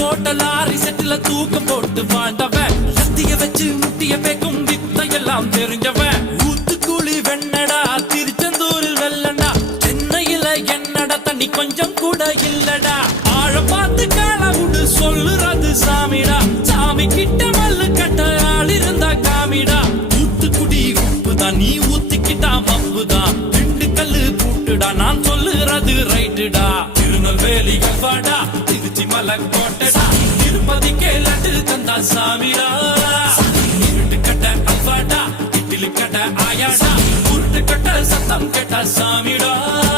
போட்ட லாரி செட்டுல தூக்கம் போட்டு வாழ்ந்தவன் சத்திய வச்சு முட்டிய பேக்கும் வித்தையெல்லாம் தெரிஞ்சவன் ஊத்துக்குழி வெண்ணடா திருச்செந்தூரில் வெள்ளடா சென்னையில என்னடா தண்ணி கொஞ்சம் கூட இல்லடா ஆழ பார்த்து காலவுடு சொல்லுறது சாமிடா சாமி கிட்ட மல்லு கட்ட ஆள் இருந்தா காமிடா ஊத்துக்குடி உப்புதான் நீ ஊத்திக்கிட்டா மப்புதான் ரெண்டு கல்லு பூட்டுடா நான் சொல்லுறது ரைட்டுடா திருநெல்வேலி கல்வாடா திருச்சி மலை கோட்டடா திருப்பதிக்கே லட்டு தந்தா சாமிடா இருட்டு கட்ட அல்வாடா இட்லி கட்ட ஆயாடா உருட்டு கட்ட சத்தம் கேட்டா சாமிடா